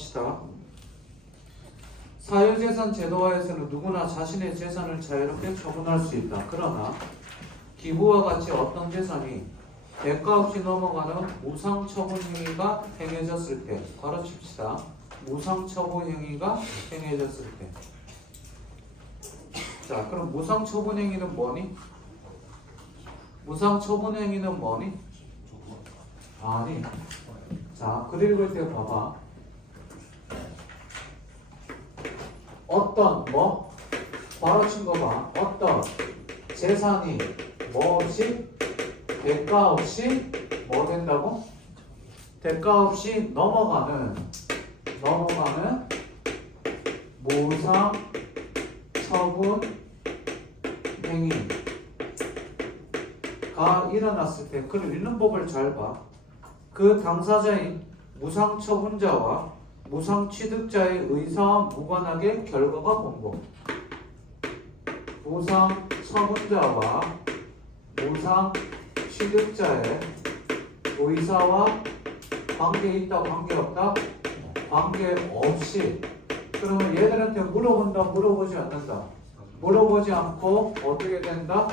갑시다. 사유재산 제도화에서는 누구나 자신의 재산을 자유롭게 처분할 수 있다. 그러나 기부와 같이 어떤 재산이 대가 없이 넘어가는 무상처분 행위가 행해졌을 때, 바로 칩시다. 무상처분 행위가 행해졌을 때. 자, 그럼 무상처분 행위는 뭐니? 무상처분 행위는 뭐니? 아니. 자, 글 읽을 때 봐봐. 어떤 뭐? 바로 친 거 봐. 어떤 재산이 뭐 없이 대가 없이 뭐 된다고? 대가 없이 넘어가는 무상 처분 행위가 일어났을 때 그를 읽는 법을 잘 봐. 그 당사자인 무상 처분자와 무상 취득자의 의사와 무관하게 결과가 번복. 무상 처분자와 무상 취득자의 의사와 관계 있다, 관계 없다? 관계 없이. 그러면 얘들한테 물어본다, 물어보지 않는다? 물어보지 않고 어떻게 된다?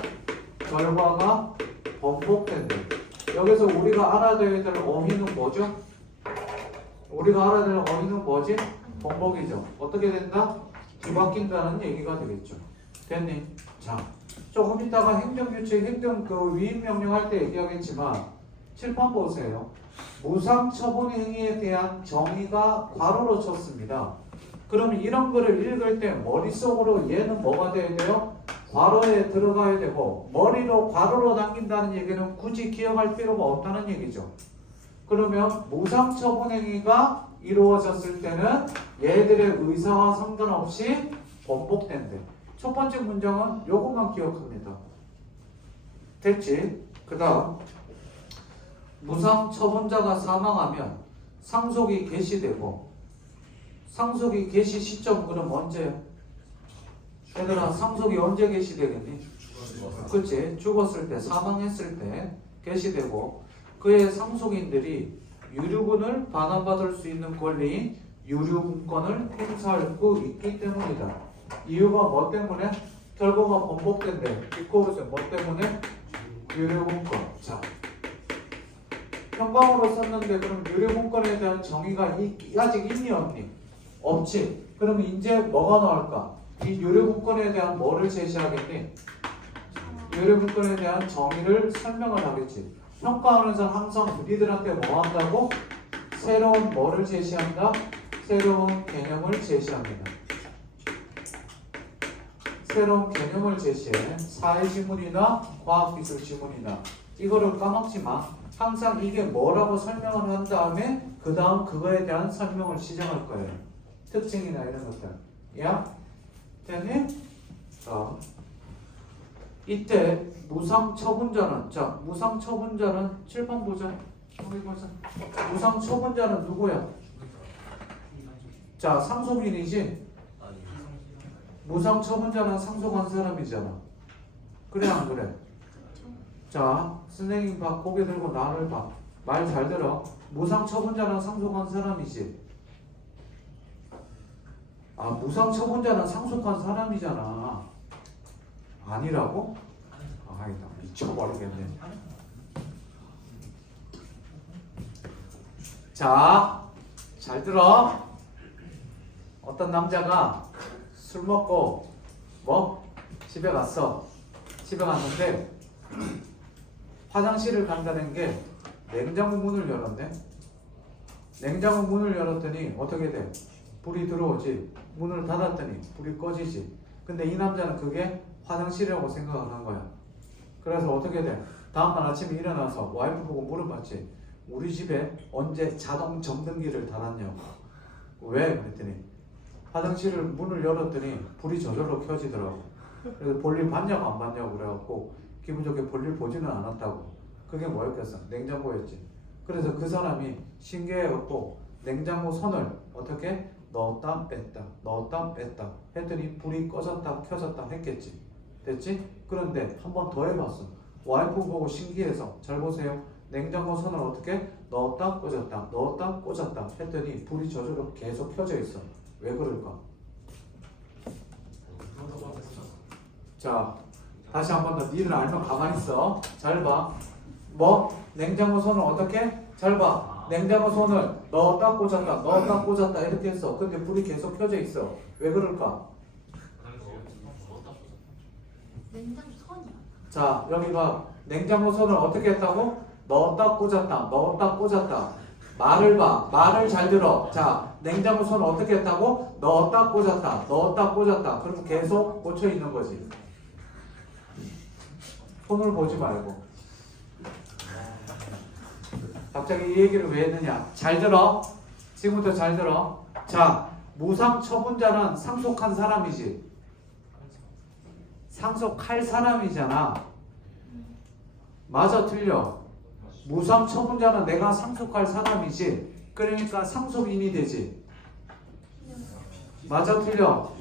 결과가 번복된다. 여기서 우리가 알아야 될 어휘는 뭐죠? 우리가 알아야 될 어휘는 뭐지? 번복이죠. 어떻게 된다? 뒤바뀐다는 얘기가 되겠죠. 됐니? 자, 조금 이따가 행정규칙, 위임명령 할 때 얘기하겠지만 칠판 보세요. 무상처분 행위에 대한 정의가 괄호로 쳤습니다. 그러면 이런 거를 읽을 때 머릿속으로 얘는 뭐가 돼야 돼요? 괄호에 들어가야 되고, 머리로 괄호로 남긴다는 얘기는 굳이 기억할 필요가 없다는 얘기죠. 그러면 무상처분 행위가 이루어졌을 때는 얘들의 의사와 상관없이 번복된대. 첫 번째 문장은 요것만 기억합니다. 됐지? 그 다음 무상처분자가 사망하면 상속이 개시되고, 상속이 개시 시점 그럼 언제? 얘들아, 상속이 언제 개시되겠니? 그치? 죽었을 때, 사망했을 때 개시되고, 그의 상속인들이 유류분을 반환받을 수 있는 권리인 유류분권을 행사할 수 있기 때문이다. 이유가 뭐 때문에? 결과가 번복된대. 비코르세 뭐 때문에? 유류분권. 자, 형광으로 썼는데 그럼 유류분권에 대한 정의가 아직 있니 없니? 없지. 그러면 이제 뭐가 나올까? 이 유류분권에 대한 뭐를 제시하겠니? 유류분권에 대한 정의를 설명을 하겠지. 평가하면서 항상 우리들한테 뭐 한다고? 새로운 뭐를 제시한다? 새로운 개념을 제시합니다. 새로운 개념을 제시해. 사회지문이나 과학기술지문이나 이거를 까먹지 마. 항상 이게 뭐라고 설명을 한 다음에 그 다음 그거에 대한 설명을 시작할 거예요. 특징이나 이런 것들. 야? 됐니? 자, 이때 무상처분자는, 자, 무상처분자는 칠판 보자. 여기 보자. 무상처분자는 누구야? 자, 상속인이지? 무상처분자는 상속한 사람이잖아. 그래 안 그래? 자, 선생님 봐. 고개 들고 나를 봐. 말 잘 들어. 무상처분자는 상속한 사람이지. 아, 무상처분자는 상속한 사람이잖아. 아니라고? 아이다, 미쳐버리겠네. 자, 잘 들어. 어떤 남자가 술 먹고 집에 갔어. 집에 갔는데 화장실을 간다는 게 냉장고 문을 열었네. 냉장고 문을 열었더니 어떻게 돼? 불이 들어오지. 문을 닫았더니 불이 꺼지지. 근데 이 남자는 그게 화장실이라고 생각을 한 거야. 그래서 어떻게 돼? 다음날 아침에 일어나서 와이프 보고 물어봤지. 우리 집에 언제 자동 정등기를 달았냐고. 왜? 그랬더니 화장실을 문을 열었더니 불이 저절로 켜지더라고. 그래서 볼일 봤냐고 안 봤냐고 그래갖고 기분 좋게 볼일 보지는 않았다고. 그게 뭐였겠어? 냉장고였지. 그래서 그 사람이 신기해갖고 냉장고 선을 어떻게? 넣었다 뺐다 넣었다 뺐다 했더니 불이 꺼졌다 켜졌다 했겠지. 됐지? 그런데 한 번 더 해봤어. 와이프 보고 신기해서. 잘 보세요. 냉장고 선을 어떻게 넣었다 꽂았다 넣었다 꽂았다 했더니 불이 저절로 계속 켜져 있어. 왜 그럴까? 자, 다시 한 번 더. 니들 알면 가만히 있어. 잘 봐. 뭐? 냉장고 손을 어떻게? 잘 봐. 냉장고 손을 넣었다 꽂았다 넣었다 꽂았다 이렇게 했어. 근데 불이 계속 켜져 있어. 왜 그럴까? 냉장고 선이요. 자, 여기 봐. 냉장고 손을 어떻게 했다고? 넣었다 꽂았다 넣었다 꽂았다. 말을 봐. 말을 잘 들어. 자, 냉장고 손을 어떻게 했다고? 넣었다 꽂았다 넣었다 꽂았다. 그럼 계속 꽂혀 있는 거지. 손을 보지 말고. 갑자기 이 얘기를 왜 했느냐? 잘 들어. 지금부터 잘 들어. 자, 무상 처분자는 상속한 사람이지. 상속할 사람이잖아. 맞아, 틀려? 무상 처분자는 내가 상속할 사람이지. 그러니까 상속인이 되지. 맞아, 틀려?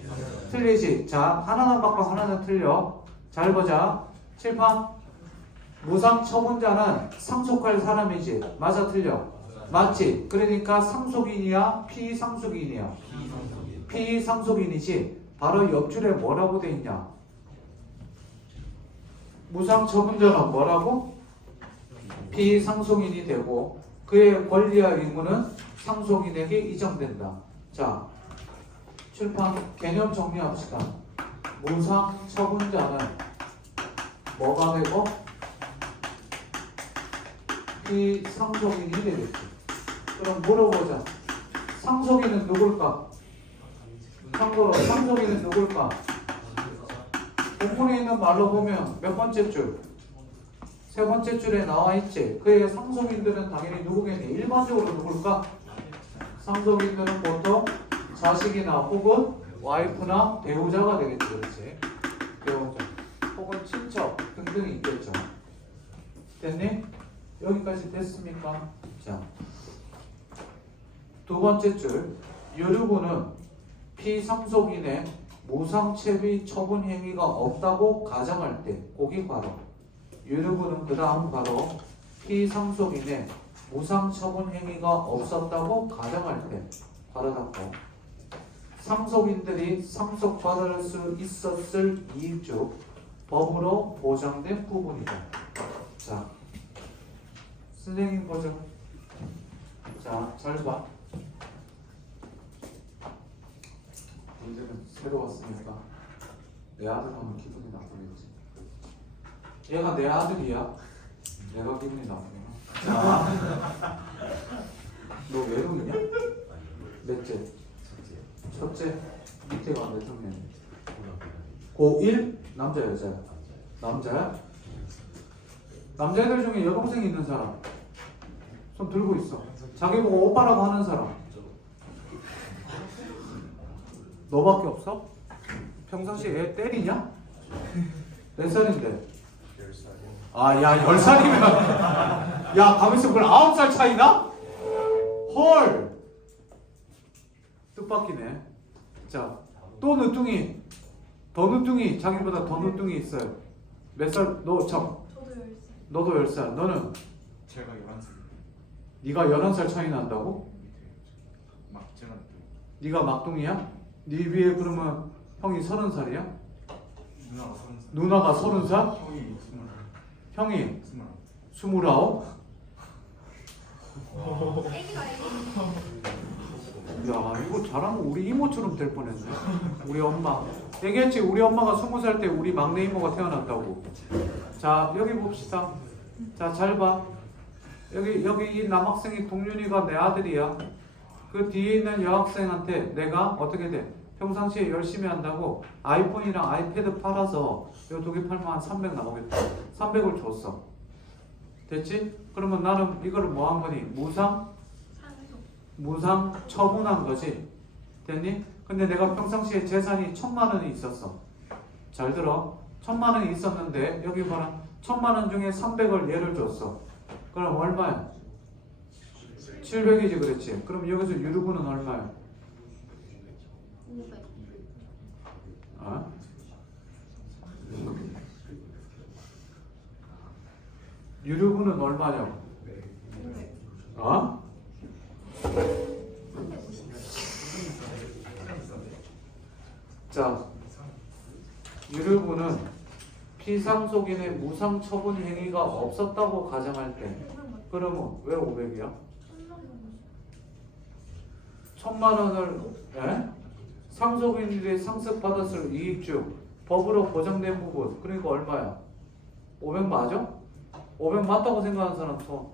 틀리지. 자, 하나는 맞고 하나는 틀려. 잘 보자. 칠판. 무상 처분자는 상속할 사람이지. 맞아, 틀려? 맞지? 그러니까 상속인이야? 피상속인이야? 피상속인이지. 바로 옆줄에 뭐라고 돼 있냐? 무상 처분자는 뭐라고? 피상속인이 되고 그의 권리와 의무는 상속인에게 이정된다. 자, 칠판 개념 정리합시다. 무상 처분자는 뭐가 되고? 피상속인이 되겠지. 그럼 물어보자. 상속인은 누굴까? 참고로 상속인은 누굴까? 본문에 있는 말로 보면 몇 번째 줄? 세 번째 줄에 나와 있지. 그의 상속인들은 당연히 누구겠니? 일반적으로 누굴까? 상속인들은 보통 자식이나 혹은 와이프나 배우자가 되겠지. 그렇지? 배우자 혹은 친척 등등이 있겠죠. 됐니? 여기까지 됐습니까? 자, 두 번째 줄. 유류부는 피상속인의 무상채비 처분 행위가 없다고 가정할 때, 거기 바로 유류부는 그 다음 바로 피상속인의 무상처분 행위가 없었다고 가정할 때, 바로 닫고 상속인들이 상속받을 수 있었을 이익 중 법으로 보장된 부분이다. 자, 선생님 보죠. 자, 잘 봐. 문제는 새로 왔으니까 내 아들 하면 기분이 나쁘겠지. 얘가 내 아들이야. 내가 기분이 나쁘구나. 자, 너 외동이냐? 넷째? 첫째? 밑에가 몇 학년? 고1? 남자 여자야? 남자야? 남자애들 중에 여동생이 있는 사람 손 들고 있어. 자기 보고 오빠라고 하는 사람 너밖에 없어? 평상시에 애 때리냐? 몇 살인데? 10살이요. 아, 야, 10살이면 야, 가만있어. 그걸 9살 차이나? 헐, 뜻밖이네. 자, 또 늦둥이, 더 늦둥이, 자기보다 더 늦둥이 있어요. 몇 살? 너 참. 저도 10살. 너도 10살. 너는? 제가 11살. 네가 11살 차이 난다고? 막 제가 네가 막둥이야? 네 위에 그러면 형이 30살이야? 누나가 30살. 누나가 30살? 형이 20살. 형이 29. 29? 애기가 애기. 야, 이거 잘하면 우리 이모처럼 될 뻔했네. 우리 엄마. 얘기했지, 우리 엄마가 20살 때 우리 막내 이모가 태어났다고. 자, 여기 봅시다. 자, 잘 봐. 여기 이 남학생이 동윤이가 내 아들이야. 그 뒤에 있는 여학생한테 내가 어떻게 돼? 평상시에 열심히 한다고 아이폰이랑 아이패드 팔아서 이거 두 개 팔면 한 300 나오겠다. 300을 줬어. 됐지? 그러면 나는 이거를 뭐 한 거니? 무상 처분한 거지. 됐니? 근데 내가 평상시에 재산이 1000만 원이 있었어. 잘 들어. 1000만 원이 있었는데 여기 봐라. 1000만 원 중에 300을 얘를 줬어. 그럼 얼마야? 700이지, 그랬지? 그럼 여기서 유류분은 얼마야? 500. 어? 유류분은 얼마냐고? 어? 350. 자, 유류분은 피상속인의 무상 처분 행위가 없었다고 가정할 때 그러면 왜 500이야? 1000만 원을 상속인들이 상습받았을 이익 중 법으로 보장된 부분 그러니까 얼마야? 500 맞아? 500 맞다고 생각하는 사람 손.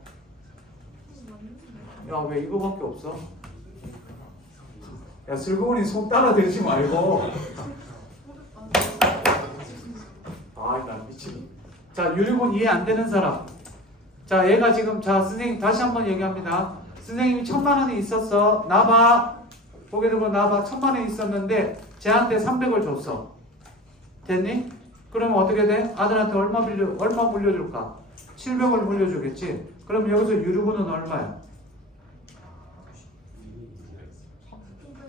야, 왜 이거밖에 없어? 야, 슬그머니 손 따라 대지 말고. 아, 나 미치겠네. 자, 유리분 이해 안 되는 사람. 자, 얘가 지금 자 선생님 다시 한번 얘기합니다. 선생님이 1000만 원이 있었어. 나봐. 보게 되면 나봐. 1000만 원이 있었는데 쟤한테 300을 줬어. 됐니? 그러면 어떻게 돼? 아들한테 얼마 물려줄까? 700을 물려주겠지. 그럼 여기서 유류분은 얼마야?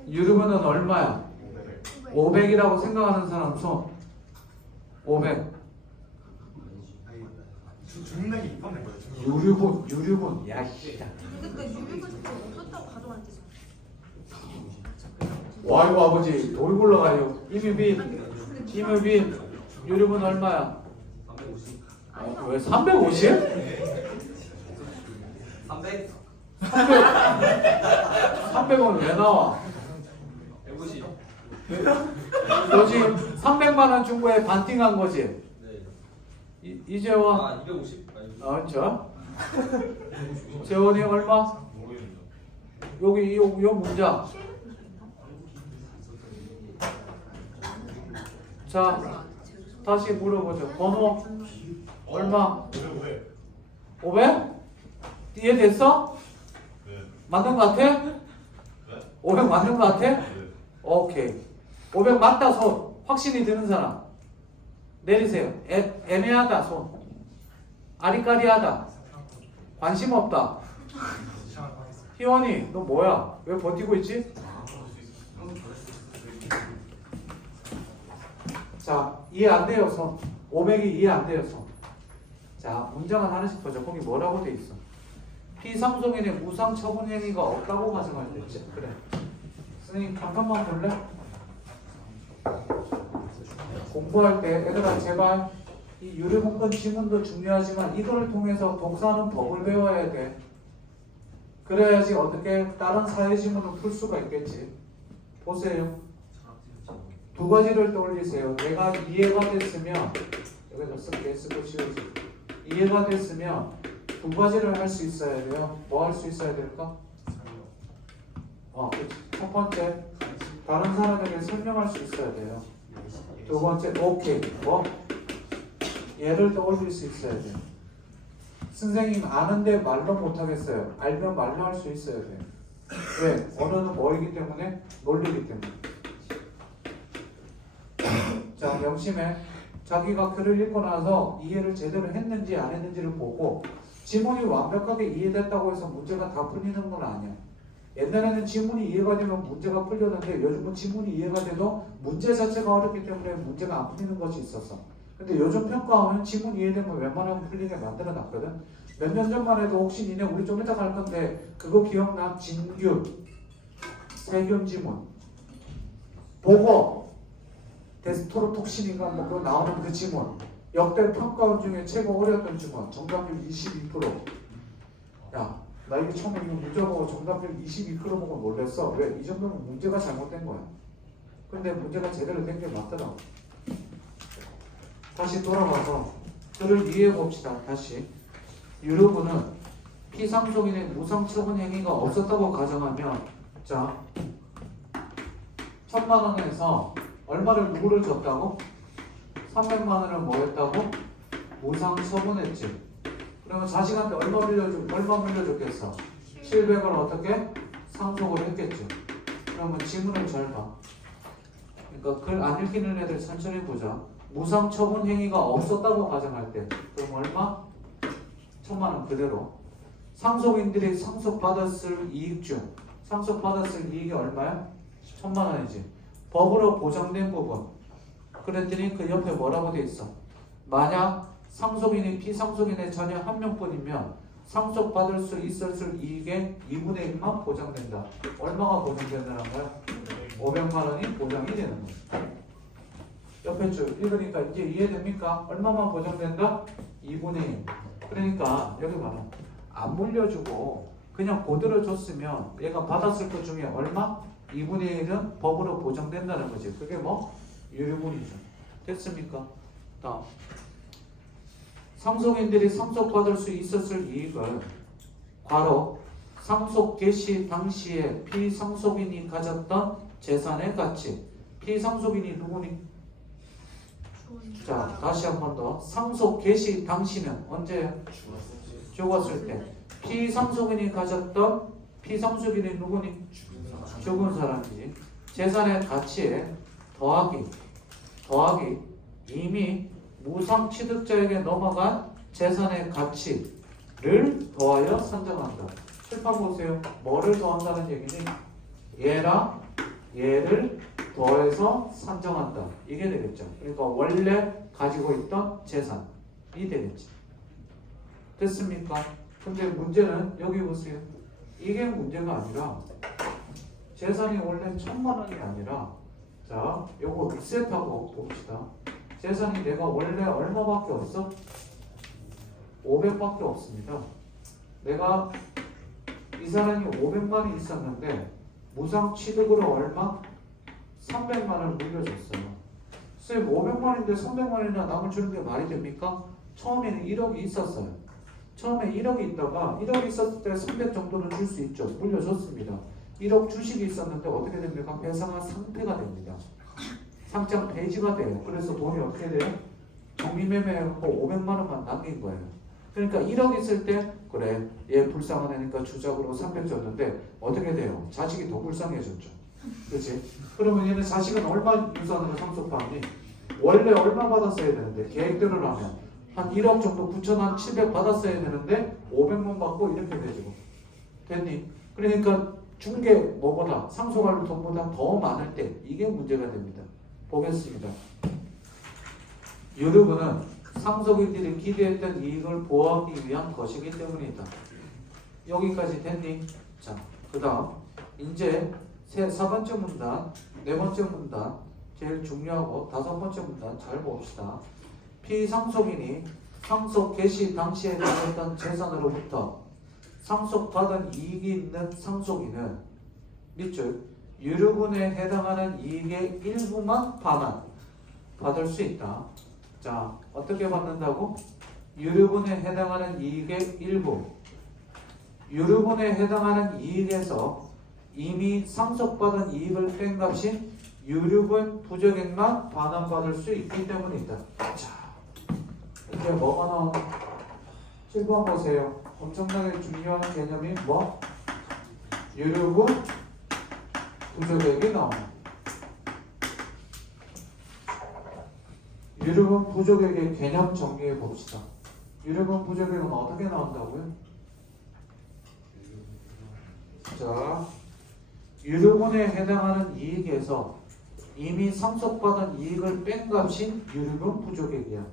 유류분은 얼마야? 500이라고 생각하는 사람 손. 500. 중력이 이번에 뭐야? 유류분. 야, 씨. 그러니까 유리가 진짜 없었다고 가져간 뜻이야. 와, 이거 아버지 돌 굴러가요. 이뮤빈 유류분 얼마야? 350. 왜 350? 300. 300원 왜 나와? 150. 너 지금 300만 원 준 거에 반띵한 거지? 네. 이재원. 아, 250. 그렇죠. 재원이 얼마? 모르겠는데. 여기 요 문장. 자, 다시 물어보죠. 번호 얼마? 500? 이해됐어? 맞는 거 같아? 500 맞는 거 같아? 오케이. 500 맞다 손. 확신이 드는 사람. 내리세요. 애매하다 손. 아리까리하다. 관심 없다. 희원이 너 뭐야? 왜 버티고 있지? 자, 이해 안 돼요 손. 500이 이해 안 돼요 손. 자, 문장은 하나씩 보죠. 거기 뭐라고 돼 있어? 피상속인의 무상 처분 행위가 없다고 가정할 때 있지. 그래. 선생님 잠깐만 볼래? 공부할 때 얘들아 제발 이 유료문건 지문도 중요하지만 이거를 통해서 독사는 법을 배워야 돼. 그래야지 어떻게 다른 사회 지문을 풀 수가 있겠지. 보세요. 두 가지를 떠올리세요. 내가 이해가 됐으면 여기다 쓸게 쓰고 씌우지. 이해가 됐으면 두 가지를 할 수 있어야 돼요. 뭐 할 수 있어야 될까? 그치. 첫 번째 다른 사람에게 설명할 수 있어야 돼요. 두 번째 오케이 뭐? 얘를 떠올릴 수 있어야 돼요. 선생님 아는데 말로 못하겠어요. 알면 말로 할 수 있어야 돼요. 왜? 언어는 뭐이기 때문에? 논리이기 때문에. 자, 명심해. 자기가 글을 읽고 나서 이해를 제대로 했는지 안 했는지를 보고 지문이 완벽하게 이해됐다고 해서 문제가 다 풀리는 건 아니야. 옛날에는 지문이 이해가 되면 문제가 풀렸는데 요즘은 지문이 이해가 돼도 문제 자체가 어렵기 때문에 문제가 안 풀리는 것이 있었어. 근데 요즘 평가하면 지문 이해되면 웬만하면 풀리게 만들어놨거든. 몇 년 전만 해도 혹시 니네 우리 좀 이따 갈 건데 그거 기억나? 진균, 세균 지문, 보고, 데스토로톡신인가 뭐 그거 나오는 그 지문. 역대 평가원 중에 최고 어려웠던 지문. 정답률 22%. 야, 나 이거 처음에 이거 문제 보고 정답률 22% 보고 놀랬어. 왜? 이 정도면 문제가 잘못된 거야. 근데 문제가 제대로 된 게 맞더라. 다시 돌아가서 글을 이해해 봅시다. 다시. 유료분은 피상속인의 무상 처분 행위가 없었다고 가정하면 자 1000만 원에서 얼마를 누구를 줬다고? 300만 원을 뭐 했다고? 무상 처분했지. 그러면 자식한테 얼마 물려줬겠어? 700을 어떻게? 상속을 했겠죠. 그러면 지문을 잘 봐. 그러니까 글 안 읽히는 애들 천천히 보자. 무상 처분 행위가 없었다고 가정할 때 그럼 얼마? 1000만 원 그대로. 상속인들이 상속받았을 이익 중 상속받았을 이익이 얼마야? 1000만 원이지. 법으로 보장된 부분. 그랬더니 그 옆에 뭐라고 돼 있어? 만약 상속인이 피상속인의 자녀 한 명뿐이면 상속받을 수 있었을 이익의 2분의 1만 보장된다. 얼마가 보장된다는 거야? 500만 원이 보장이 되는 거야. 옆에 줄 읽으니까 이제 이해됩니까? 얼마만 보장된다? 2분의 1. 그러니까 여기 봐라. 안 물려주고 그냥 그대로 줬으면 얘가 받았을 것 중에 얼마? 2분의 1은 법으로 보장된다는 거지. 그게 뭐? 유류분이죠. 됐습니까? 다음. 상속인들이 상속받을 수 있었을 이익을 괄호 상속 개시 당시에 피상속인이 가졌던 재산의 가치. 피상속인이 누구니? 자, 다시 한 번 더. 상속 개시 당시는 언제예요? 죽었을 때. 피상속인이 가졌던 피상속인이 누구니? 죽은 사람이지. 재산의 가치에 더하기 이미 무상 취득자에게 넘어간 재산의 가치를 더하여 산정한다. 칠판 보세요. 뭐를 더한다는 얘기니? 얘랑 얘를 더해서 산정한다. 이게 되겠죠. 그러니까 원래 가지고 있던 재산이 되겠지. 됐습니까? 근데 문제는 여기 보세요. 이게 문제가 아니라 재산이 원래 1000만 원이 아니라 자, 요거 리셋하고 봅시다. 재산이 내가 원래 얼마밖에 없어? 500밖에 없습니다. 내가 이 사람이 500만이 있었는데 무상 취득으로 얼마? 300만 원을 물려줬어요. 쌤 500만인데 300만이나 남을 주는 게 말이 됩니까? 처음에는 1억이 있었어요. 처음에 1억이 있다가 1억이 있었을 때 300 정도는 줄 수 있죠. 물려줬습니다. 1억 주식이 있었는데 어떻게 됩니까? 배상한 상태가 됩니다. 상장 폐지가 돼요. 그래서 돈이 어떻게 돼요? 정리매매해서 500만 원만 남긴 거예요. 그러니까 1억 있을 때 그래 얘 불쌍하다니까 주작으로 300 줬는데 어떻게 돼요? 자식이 더 불쌍해졌죠. 그렇지? 그러면 얘는 자식은 얼마 유산으로 상속받니? 원래 얼마 받았어야 되는데 계획대로 하면 한 1억 정도 9,700 받았어야 되는데 500만 받고 이렇게 되죠. 됐니? 그러니까 준 게 뭐보다 상속할 돈보다 더 많을 때 이게 문제가 됩니다. 보겠습니다. 유류분은 상속인들이 기대했던 이익을 보호하기 위한 것이기 때문이다. 여기까지 됐니? 자, 그 다음 이제 4번째 문단, 4번째 문단 제일 중요하고 5번째 문단 잘 봅시다. 피상속인이 상속 개시 당시에 가졌던 재산으로부터 상속받은 이익이 있는 상속인은 밑줄 유류분에 해당하는 이익의 일부만 반환 받을 수 있다. 자, 어떻게 받는다고? 유류분에 해당하는 이익의 일부. 유류분에 해당하는 이익에서 이미 상속받은 이익을 뺀 값인 유류분 부적액만 반환받을 수 있기 때문이다. 자, 이제 뭐가 나오나? 7번 보세요. 엄청나게 중요한 개념이 뭐? 유류분 부적액이 나옵니다. 유류분 부적액의 개념 정리해 봅시다. 유류분 부적액은 어떻게 나온다고요? 자, 유류분에 해당하는 이익에서 이미 상속받은 이익을 뺀 값이 유류분 부적액이야.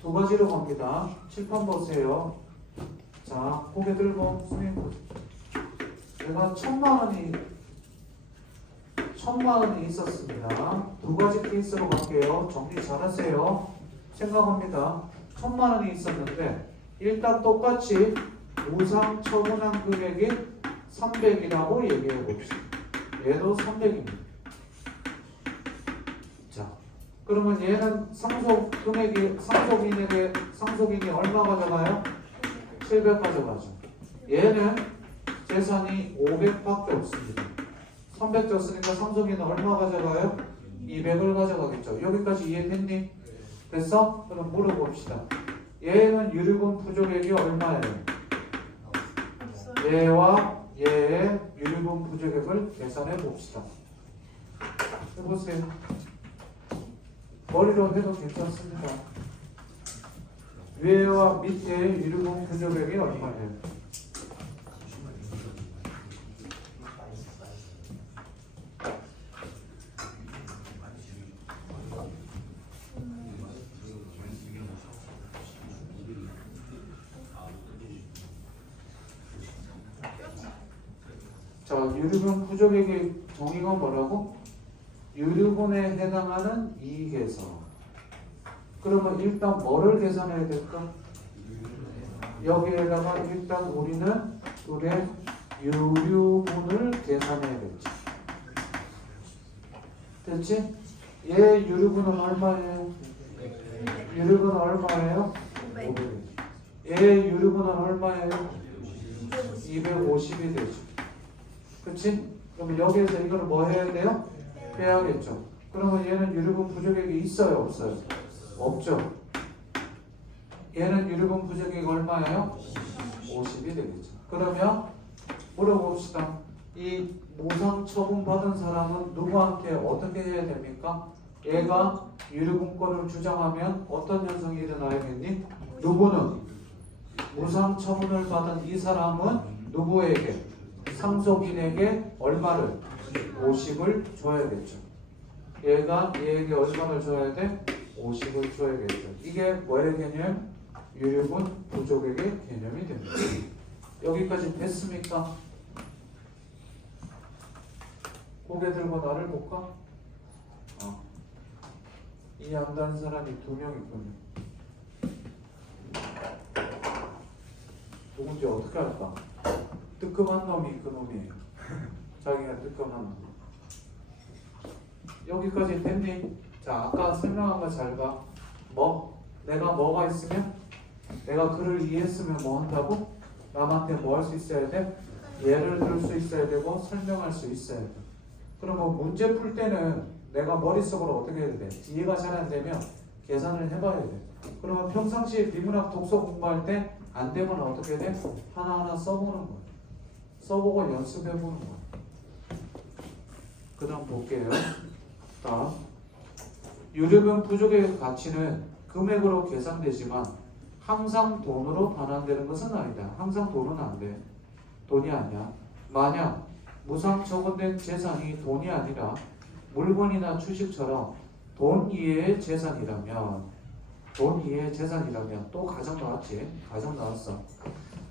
두 가지로 갑니다. 칠판 보세요. 자, 고개 들고 스윙 보세요. 내가 1000만 원이 있었습니다. 두 가지 케이스로 갈게요. 정리 잘하세요. 생각합니다. 1000만 원이 있었는데 일단 똑같이 무상 처분한 금액이 300이라고 얘기해 봅시다. 얘도 300입니다. 자, 그러면 얘는 상속 금액이 상속인이 얼마 가져가요? 700 가져가죠. 얘는 재산이 500밖에 없습니다. 300 줬으니까 상속인은 얼마 가져가요? 200을 가져가겠죠. 여기까지 이해됐니? 됐어? 그럼 물어봅시다. 얘는 유류분 부족액이 얼마예요? 얘와 얘의 유류분 부족액을 계산해 봅시다. 해보세요. 머리로 해도 괜찮습니다. 위에와 밑에 유류분 부족액이 얼마예요? 유류분 부족액의 정의가 뭐라고? 유류분에 해당하는 이익에서. 그러면 일단 뭐를 계산해야 될까? 여기에다가 일단 우리는 우리의 유류분을 계산해야겠지. 됐지? 얘 유류분은 얼마예요? 유류분은 얼마예요? 500. 얘 유류분은 얼마예요? 250이 되죠. 그치? 그럼 여기에서 이걸 뭐 해야 돼요? 빼야겠죠. 그러면 얘는 유류분 부족액이 있어요? 없어요? 없죠. 얘는 유류분 부족액이 얼마예요? 50이 되겠죠. 그러면 물어봅시다. 이 무상 처분 받은 사람은 누구한테 어떻게 해야 됩니까? 얘가 유류분권을 주장하면 어떤 현상이 일어나야겠니? 누구는 무상 처분을 받은 이 사람은 누구에게? 상속인에게 얼마를? 50을 줘야겠죠. 얘가 얘에게 얼마를 줘야 돼? 50을 줘야겠죠. 이게 뭐의 개념? 유류분 부족액의 개념이 됩니다. 여기까지 됐습니까? 고개 들고 나를 볼까? 이해한다는 사람이 2명 있군요. 누군지 어떻게 할까? 뜨끔한 놈이 그 놈이에요. 자기가 뜨끔한 놈. 여기까지 됐니? 자, 아까 설명한 거 잘 봐. 내가 뭐가 있으면? 내가 그를 이해했으면 뭐 한다고? 남한테 뭐 할 수 있어야 돼? 예를 들 수 있어야 되고 설명할 수 있어야 돼. 그러면 문제 풀 때는 내가 머릿속으로 어떻게 해야 돼? 이해가 잘 안 되면 계산을 해봐야 돼. 그러면 평상시에 비문학 독서 공부할 때 안 되면 어떻게 돼? 하나하나 써보는 거야. 써보고 연습해보는 거야. 그 다음 볼게요. 다음. 유류분 부족의 가치는 금액으로 계산되지만 항상 돈으로 반환되는 것은 아니다. 항상 돈은 안 돼. 돈이 아니야. 만약 무상 처분된 재산이 돈이 아니라 물건이나 주식처럼 돈 이외의 재산이라면 또 가정 나왔지? 가정 나왔어.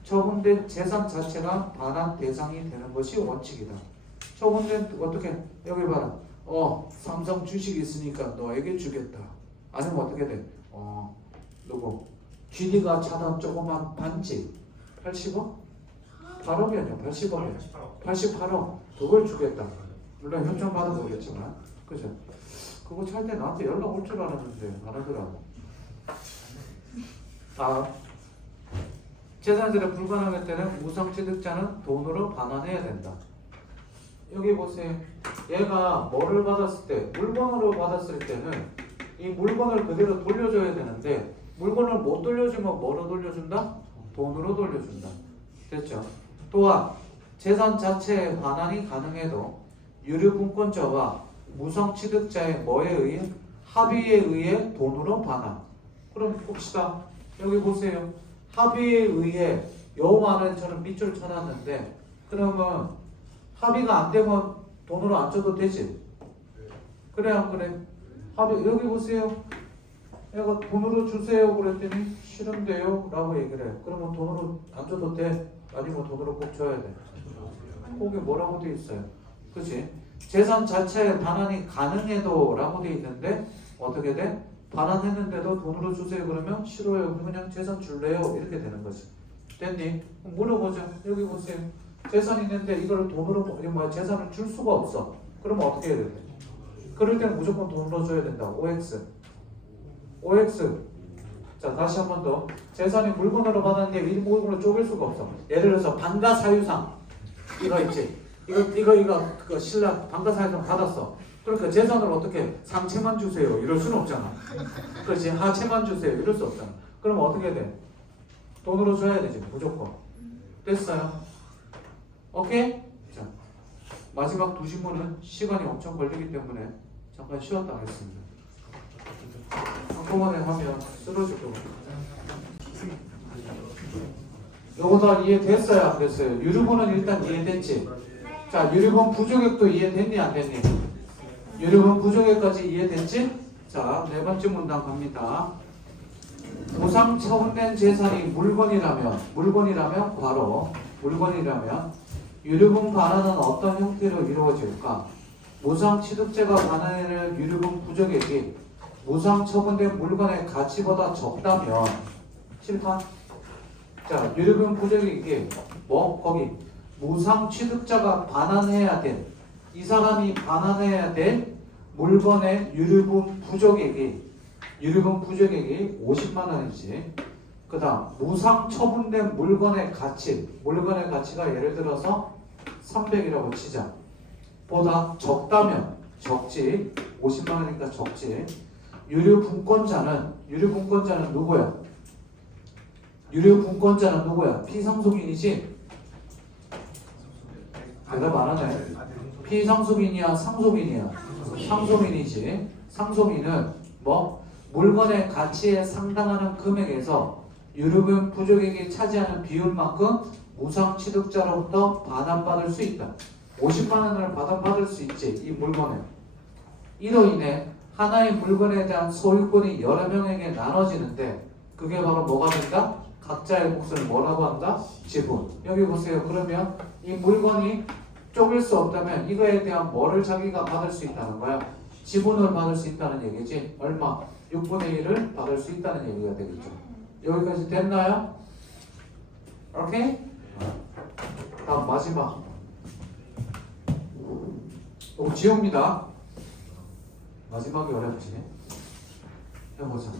처분된 재산 자체가 반환 대상이 되는 것이 원칙이다. 처분된 어떻게? 여기 봐라. 삼성 주식 있으니까 너에게 주겠다. 아니면 어떻게 돼? 누구? GD가 차던 조그만 반지 80억? 8억이 아니야. 80억이야. 88억. 그걸 주겠다. 물론 협찬 받은 거겠지만, 그죠? 그거 찰 때 나한테 연락 올 줄 알았는데 안 하더라고. 재산세를 불가능할 때는 무상취득자는 돈으로 반환해야 된다. 여기 보세요. 얘가 뭐를 받았을 때, 물건으로 받았을 때는 이 물건을 그대로 돌려줘야 되는데 물건을 못 돌려주면 뭐로 돌려준다? 돈으로 돌려준다. 됐죠? 또한 재산 자체의 반환이 가능해도 유류분권자와 무상취득자의 뭐에 의해? 합의에 의해 돈으로 반환. 그럼 봅시다. 여기 보세요. 합의에 의해 요 안에 저는 밑줄 쳐놨는데 그러면 합의가 안 되면 돈으로 안 줘도 되지? 그래 안 그래? 합의 여기 보세요. 얘가 돈으로 주세요 그랬더니 싫은데요 라고 얘기를 해. 그러면 돈으로 안 줘도 돼? 아니면 돈으로 꼭 줘야 돼? 거기 뭐라고 돼 있어요? 그치? 재산 자체의 반환이 가능해도 라고 돼 있는데 어떻게 돼? 반환했는데도 돈으로 주세요 그러면 싫어요. 그냥 재산 줄래요? 이렇게 되는 거지. 됐니? 물어보죠. 여기 보세요. 재산이 있는데 이걸 돈으로 재산을 줄 수가 없어. 그러면 어떻게 해야 돼? 그럴 때는 무조건 돈으로 줘야 된다. OX. 자 다시 한 번 더. 재산이 물건으로 받았는데 이 물건을 쪼갤 수가 없어. 예를 들어서 반가사유상 이거 있지. 이거 그 신랑 반가사유상 받았어. 그러니까 재산을 어떻게 상체만 주세요 이럴 수는 없잖아. 그렇지. 하체만 주세요 이럴 수 없잖아. 그러면 어떻게 돼? 돈으로 줘야 되지 무조건. 됐어요? 오케이? 자 마지막 두 질문은 시간이 엄청 걸리기 때문에 잠깐 쉬었다 하겠습니다. 한꺼번에 하면 쓰러질 거고. 요거 다 이해됐어요 안 됐어요? 유류분은 일단 이해됐지? 자 유류분 부족액도 이해됐니 안 됐니? 유류분 부족액까지 이해됐지? 자, 네 번째 문단 갑니다. 무상 처분된 재산이 물건이라면 괄호 물건이라면 유류분 반환은 어떤 형태로 이루어질까? 무상 취득재가 반환해낼 유류분 부족액이 무상 처분된 물건의 가치보다 적다면 싫다? 자, 유류분 부족액이 뭐? 거기 무상 취득자가 반환해야 될, 이 사람이 반환해야 될 물건의 유류분 부족액이 50만 원이지. 그 다음 무상 처분된 물건의 가치가 예를 들어서 300이라고 치자. 보다 적다면 적지. 50만 원이니까 적지. 유류분권자는 누구야? 유류분권자는 누구야? 피상속인이지? 대답 안 하네. 피상속인이야? 상속인이야? 상속인이지. 상속인은 뭐? 물건의 가치에 상당하는 금액에서 유류분 부족액이 차지하는 비율만큼 무상 취득자로부터 반환받을 수 있다. 50만 원을 반환받을 수 있지. 이 물건에. 이로 인해 하나의 물건에 대한 소유권이 여러 명에게 나눠지는데 그게 바로 뭐가 된다? 각자의 몫을 뭐라고 한다? 지분. 여기 보세요. 그러면 이 물건이 쪼갤 수 없다면 이거에 대한 뭐를 자기가 받을 수 있다는 거야? 지분을 받을 수 있다는 얘기지. 얼마? 6분의 1을 받을 수 있다는 얘기가 되겠죠. 여기까지 됐나요? 오케이? 다음 마지막. 이거 지웁니다. 마지막이 어렵지. 해보자.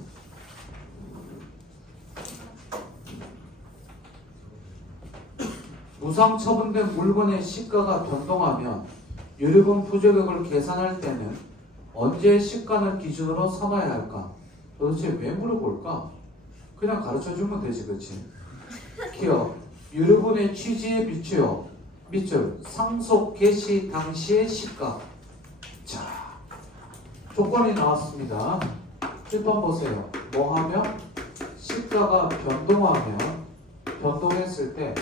무상 처분된 물건의 시가가 변동하면 유류분 부족액을 계산할 때는 언제 시가를 기준으로 삼아야 할까? 도대체 왜 물어볼까? 그냥 가르쳐주면 되지, 그치? 기억, 유류분의 취지에 비추어 밑줄, 상속 개시 당시의 시가. 자, 조건이 나왔습니다. 1번 보세요. 뭐 하면? 시가가 변동했을 때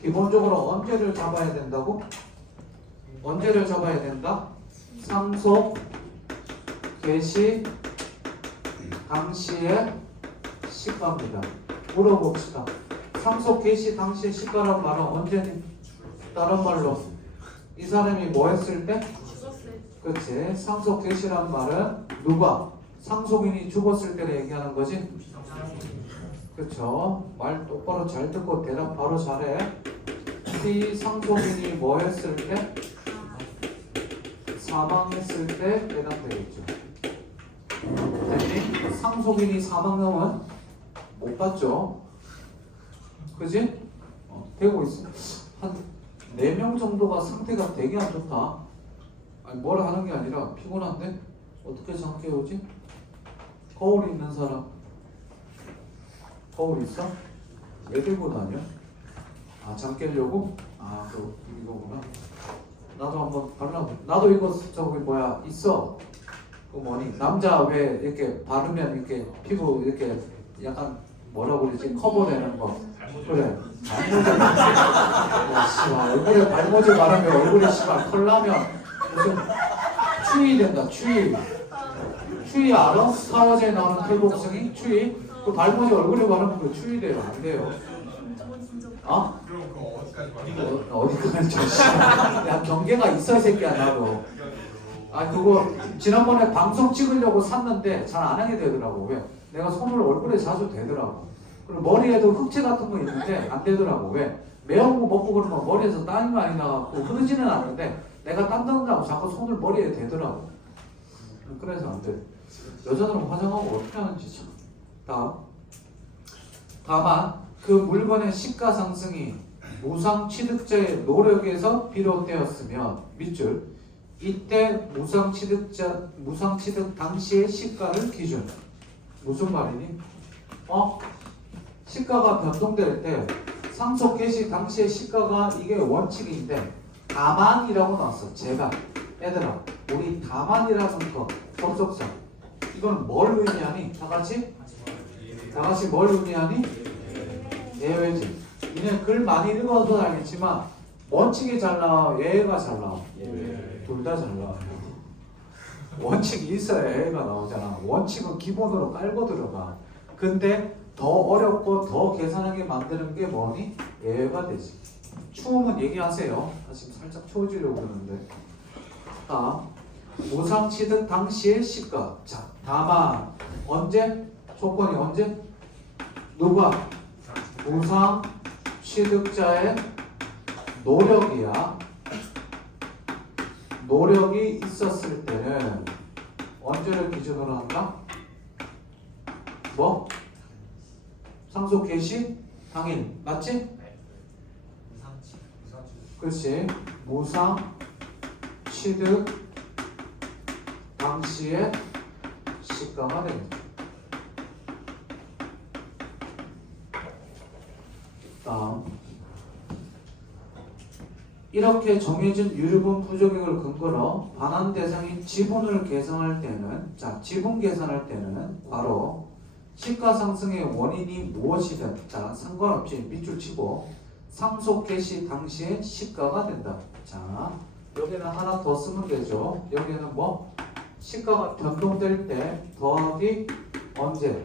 기본적으로 언제를 잡아야 된다고? 언제를 잡아야 된다? 상속 개시 당시의 시가입니다. 물어봅시다. 상속 개시 당시의 시가란 말은 언제니? 다른 말로 이 사람이 뭐 했을 때? 죽었을 그치? 상속 개시란 말은 누가? 상속인이 죽었을 때를 얘기하는 거지? 그쵸? 말 똑바로 잘 듣고 대답 바로 잘해. 이 상속인이 뭐 했을 때? 사망했을 때 해당되겠죠. 됐니? 상속인이 사망하면 못 받죠. 그지? 되고 있어. 한 4명 정도가 상태가 되게 안 좋다. 아니 뭐라 하는 게 아니라 피곤한데? 어떻게 잠 깨우지? 거울 있는 사람? 거울 있어? 왜 들고 다녀? 아, 잠 깨려고? 아, 이거구나. 나도 한번 발라. 나도 이거 저기 뭐야 있어. 그 뭐니? 남자 왜 이렇게 바르면 이렇게 피부 이렇게 약간 뭐라고 그러지? 커버되는 거. 그래. 발모제. 야, 씨발 얼굴에 발모제 바르면 얼굴에 씨발 털 나면 무슨 추위 된다. 추위. 추위 알아? 사화제에 나오는 털복숭이? 추위? 그 발모제 얼굴에 바르면 그 추위 돼요. 안 돼요. 진짜 어? 그럼 그거 어디까지 말해? 어디까지 저 야 경계가 있어 이 새끼야 나도. 아 그거 지난번에 방송 찍으려고 샀는데 잘 안 하게 되더라고. 왜? 내가 손을 얼굴에 자주 대더라고. 그리고 머리에도 흑채 같은 거 있는데 안 되더라고. 왜? 매운 거 먹고 그러면 머리에서 땀이 많이 나갖고 흐르지는 않는데 내가 땀 나는다고 자꾸 손을 머리에 대더라고. 그래서 안 돼. 여자들은 화장하고 어떻게 하는지 참. 다만 그 물건의 시가 상승이 무상 취득자의 노력에서 비롯되었으면 밑줄 이때 무상 취득 당시의 시가를 기준. 무슨 말이니? 시가가 변동될 때 상속 개시 당시의 시가가 이게 원칙인데 다만이라고 나왔어. 제가 얘들아 우리 다만이라는 거 접속사 이건 뭘 의미하니? 다 같이 뭘 의미하니? 예외지. 니네 글 많이 읽어서 알겠지만 원칙이 잘 나와, 예외가 잘 나와. 둘 다 잘 나와. 원칙이 있어야 예외가 나오잖아. 원칙은 기본으로 깔고 들어가. 근데 더 어렵고 더 계산하게 만드는 게 뭐니? 예외가 되지. 추우면 얘기하세요. 나 지금 살짝 추워지려고 그러는데. 무상 취득 당시의 시가. 자, 다만 언제? 조건이 언제? 누가? 무상 취득자의 노력이야. 노력이 있었을 때는 언제를 기준으로 한다? 뭐? 상속 개시 당일. 맞지? 그렇지. 무상 취득 당시의 시가가 됩니다. 다음. 이렇게 정해진 유류분 부족액을 근거로 반환 대상이 지분을 계산할 때는, 자, 지분 계산할 때는 바로 시가 상승의 원인이 무엇이든, 자, 상관없이 밑줄 치고 상속 개시 당시의 시가가 된다. 자, 여기는 하나 더 쓰면 되죠. 여기는 뭐? 시가가 변동될 때 더하기 언제?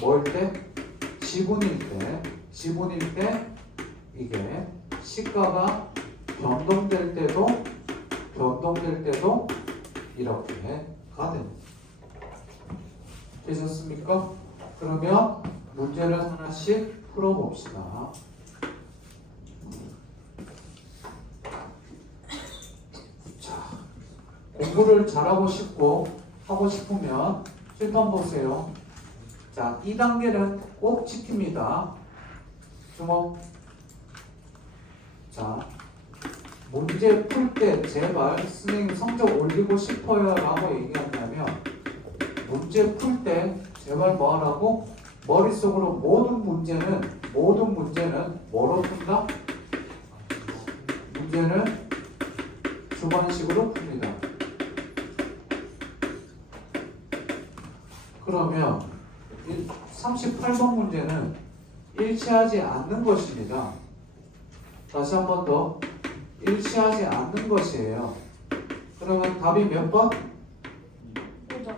뭐일 때? 지분일 때. 지분일 때 이게 시가가 변동될 때도 이렇게 가 됩니다. 되셨습니까? 그러면 문제를 하나씩 풀어봅시다. 자, 공부를 잘하고 싶고 하고 싶으면 실판 보세요. 자, 2단계는 꼭 지킵니다. 주목. 자, 문제 풀 때 제발 선생님 성적 올리고 싶어요 라고 얘기한다면 문제 풀 때 제발 뭐 하라고? 머릿속으로 모든 문제는 뭐로 푼다? 문제는 주관식으로 풉니다. 그러면 38번 문제는 일치하지 않는 것입니다. 다시 한 번 더. 일치하지 않는 것이에요. 그러면 답이 몇 번? 5번.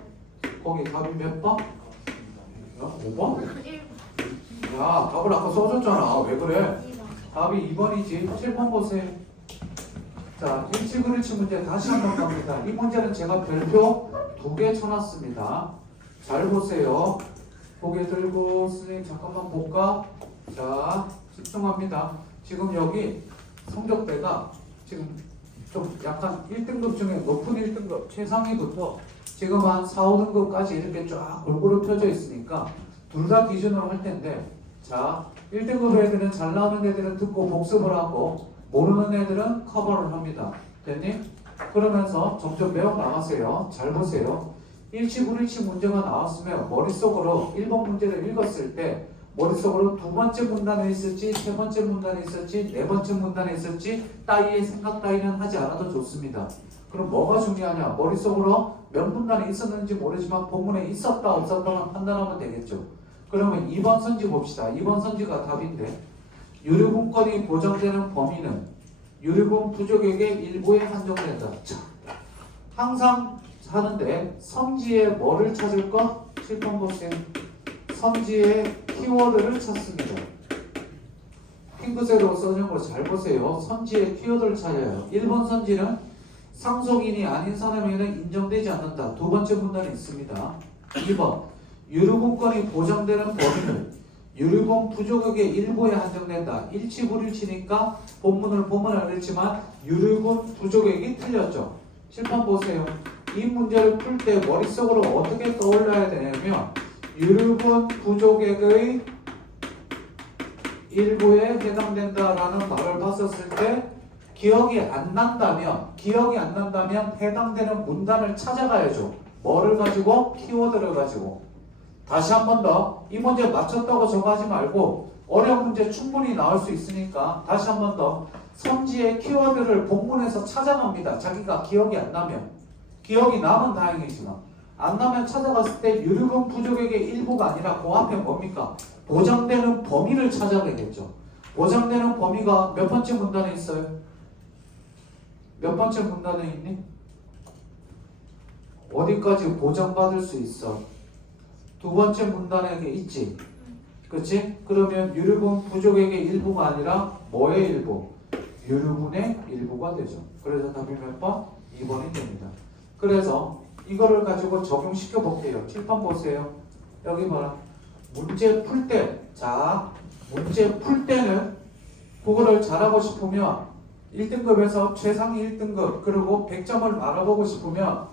거기 답이 몇 번? 5번? 1번. 야, 답을 아까 써줬잖아. 왜 그래? 2번. 답이 2번이지. 7번 보세요. 자, 일치그리치 문제 다시 한번 갑니다. 이 문제는 제가 별표 2개 쳐놨습니다. 잘 보세요. 고개 들고 선생님 잠깐만 볼까? 자, 집중합니다. 지금 여기 성적대가 지금 좀 약간 1등급 중에 높은 1등급 최상위부터 지금 한 4, 5등급까지 이렇게 쫙 골고루 펴져 있으니까 둘 다 기준으로 할 텐데, 자, 1등급 애들은 잘 나오는 애들은 듣고 복습을 하고 모르는 애들은 커버를 합니다. 됐니? 그러면서 점점 매워 나가세요. 잘 보세요. 일치불일치 문제가 나왔으면 머릿속으로 1번 문제를 읽었을 때 머릿속으로 두 번째 문단에 있을지, 세 번째 문단에 있을지, 네 번째 문단에 있을지 따위의 생각 따위는 하지 않아도 좋습니다. 그럼 뭐가 중요하냐? 머릿속으로 몇 문단에 있었는지 모르지만 본문에 있었다 없었다만 판단하면 되겠죠. 그러면 2번 선지 봅시다. 2번 선지가 답인데, 유류분권이 보장되는 범위는 유류분 부족액의 일부에 한정된다. 자, 항상 하는데 선지에 뭐를 찾을 것? 7번 보세요. 선지의 키워드를 찾습니다. 핑크색으로 써준 거 잘 보세요. 선지의 키워드를 찾아요. 1번 선지는 상속인이 아닌 사람에게는 인정되지 않는다. 두 번째 문단에 있습니다. 2번 유류분권이 보장되는 범위는 유류분 부족액의 일부에 한정된다. 일치불일치니까 본문을 보면 알겠지만 유류분 부족액이 틀렸죠. 칠판 보세요. 이 문제를 풀 때 머릿속으로 어떻게 떠올려야 되냐면 유류분 부족액의 일부에 해당된다라는 말을 봤었을 때 기억이 안 난다면 해당되는 문단을 찾아가야죠. 뭐를 가지고? 키워드를 가지고. 다시 한 번 더, 이 문제 맞췄다고 저거 하지 말고 어려운 문제 충분히 나올 수 있으니까 다시 한 번 더 선지의 키워드를 본문에서 찾아갑니다. 자기가 기억이 안 나면. 기억이 나면 다행이지만 안 나면 찾아갔을 때 유류분 부족액의 일부가 아니라 그 앞에 뭡니까? 보장되는 범위를 찾아내겠죠. 보장되는 범위가 몇 번째 문단에 있어요? 몇 번째 문단에 있니? 어디까지 보장받을 수 있어? 두 번째 문단에 있지? 그렇지? 그러면 유류분 부족액의 일부가 아니라 뭐의 일부? 유류분의 일부가 되죠. 그래서 답이 몇 번? 2번이 됩니다. 그래서 이거를 가지고 적용시켜 볼게요. 7번 보세요. 여기 봐라. 문제 풀 때, 자, 문제 풀 때는 국어를 잘하고 싶으면 1등급에서 최상위 1등급 그리고 100점을 알아보고 싶으면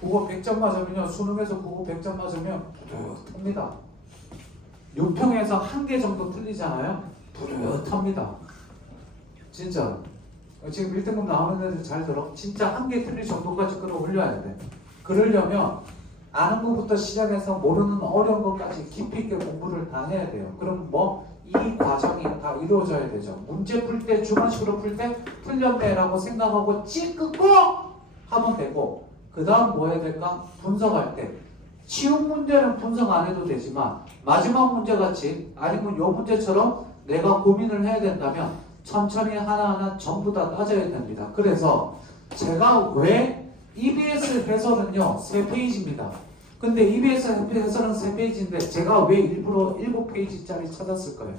국어 100점 맞으면요. 수능에서 국어 100점 맞으면 뿌듯합니다. 6평에서 한 개 정도 틀리잖아요. 뿌듯합니다. 진짜. 지금 1등급 나오는 애들 잘 들어. 진짜 한 개 틀릴 정도까지 끌어올려야 돼. 그러려면 아는 것부터 시작해서 모르는 어려운 것까지 깊이 있게 공부를 다 해야 돼요. 그럼 뭐 이 과정이 다 이루어져야 되죠. 문제 풀 때 주관식으로 풀 때 풀렸네라고 생각하고 찌끄고 하면 되고 그 다음 뭐 해야 될까? 분석할 때 쉬운 문제는 분석 안 해도 되지만 마지막 문제 같이 아니면 요 문제처럼 내가 고민을 해야 된다면 천천히 하나하나 전부 다 따져야 됩니다. 그래서 제가 왜 EBS 해설은요 3페이지입니다. 근데 EBS 해설은 3페이지인데 제가 왜 일부러 7페이지짜리 찾았을까요?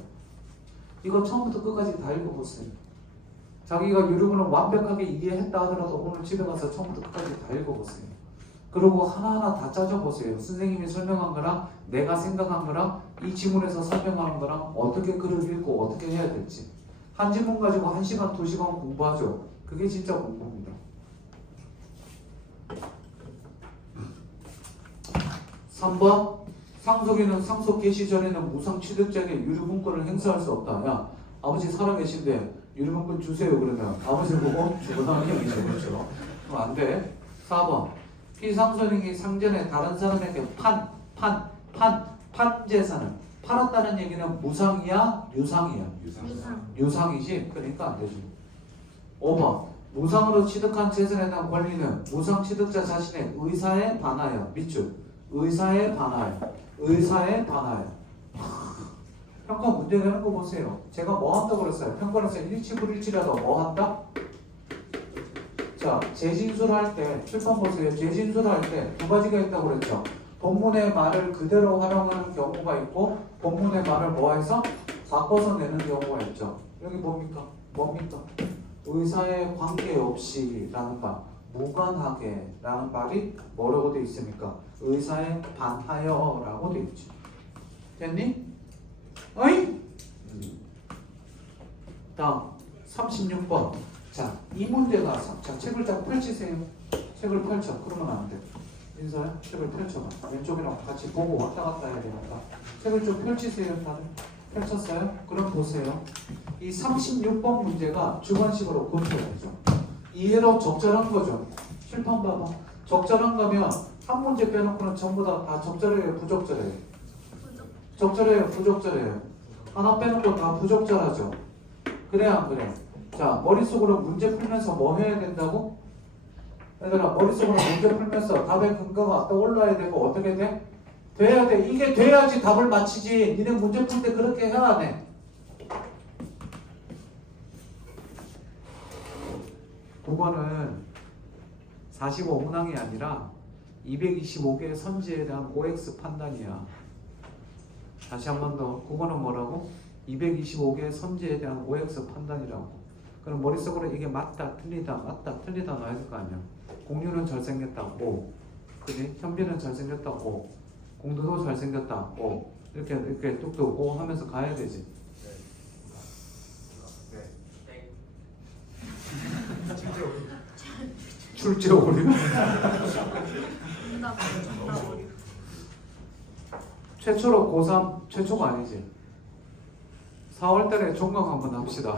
이거 처음부터 끝까지 다 읽어보세요. 자기가 유료문을 완벽하게 이해했다 하더라도 오늘 집에 가서 처음부터 끝까지 다 읽어보세요. 그리고 하나하나 다 짜져보세요. 선생님이 설명한 거랑 내가 생각한 거랑 이 지문에서 설명하는 거랑 어떻게 글을 읽고 어떻게 해야 될지 한 지문 가지고 1시간, 2시간 공부하죠. 그게 진짜 공부입니다. 3번 상속인은 상속 개시 전에는 무상 취득자에게 유류분권을 행사할 수 없다. 야 아버지 살아계신데 유류분권 주세요. 그러면 아버지 보고 죽어나는 형이죠. 그렇죠? 그럼 안 돼. 4번 피상속인이 상전에 다른 사람에게 판 재산을 팔았다는 얘기는 무상이야? 유상이야? 유상이지? 그러니까 안 되지. 5번 무상으로 취득한 재산에 대한 권리는 무상 취득자 자신의 의사에 반하여 밑줄 의사에 반하여 평가 문제 되는 거 보세요. 제가 뭐 한다고 그랬어요? 평가에서 일치 불일치라도 뭐 한다? 자, 재진술할 때 7번 보세요. 재진술할 때 두 가지가 있다고 그랬죠. 본문의 말을 그대로 활용하는 경우가 있고 본문의 말을 뭐해서 바꿔서 내는 경우가 있죠. 여기 뭡니까? 의사에 관계없이 라는 말 무관하게 라는 말이 뭐라고 되어 있습니까? 의사에 반하여 라고 되어 있죠. 됐니? 어이? 다음 36번. 자, 이 문제가 자, 책을 딱 펼치세요. 책을 펼쳐. 그러면 안 돼. 인사야? 책을 펼쳐봐. 왼쪽이랑 같이 보고 왔다 갔다 해야 되니까. 책을 좀 펼치세요. 다들. 펼쳤어요? 그럼 보세요. 이 36번 문제가 주관식으로 고쳐야죠. 이해로 적절한 거죠. 실판 봐봐. 적절한 거면 한 문제 빼놓고는 전부 다 적절해요, 부적절해요? 적절해요, 부적절해요? 하나 빼놓고 다 부적절하죠. 그래야 안 그래? 자, 머릿속으로 문제 풀면서 뭐 해야 된다고? 얘들아, 머릿속으로 문제 풀면서 답의 근거가 떠올라야 되고 어떻게 돼? 돼야 돼. 이게 돼야지 답을 맞히지. 니네 문제 풀 때 그렇게 해야 돼. 국어는 45문항이 아니라 225개의 선지에 대한 OX 판단이야. 다시 한 번 더. 국어는 뭐라고? 225개의 선지에 대한 OX 판단이라고. 그럼 머릿속으로 이게 맞다, 틀리다 나야 될 거 아니야. 공유는 잘생겼다, O. 그지? 현빈은 잘생겼다, O. 공도도 잘생겼다, O. 이렇게 뚝뚝 O 하면서 가야 되지. 출제 오류. 최초로 고3 최초가 아니지. 4월달에 종강 한번 합시다.